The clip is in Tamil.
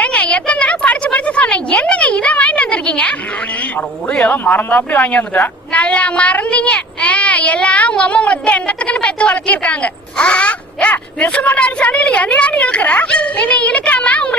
ஏங்க எத்தனை தடவை படிச்சு படிச்சு சொன்னேன், என்னங்க இதை வாங்கிட்டு வந்திருக்கீங்க? அட ஒரு ஏதோ மறந்தாப்படி வாங்கி வந்துட்டேன். நல்லா மறந்தீங்க. எல்லாம் உங்க அம்மா உங்களை தண்டத்துக்குன்னு பெத்து வளர்த்திருக்காங்க. நெசமாடி சண்டையில என்னையாடி இழுக்கிற? நீ இழுக்காம உங்க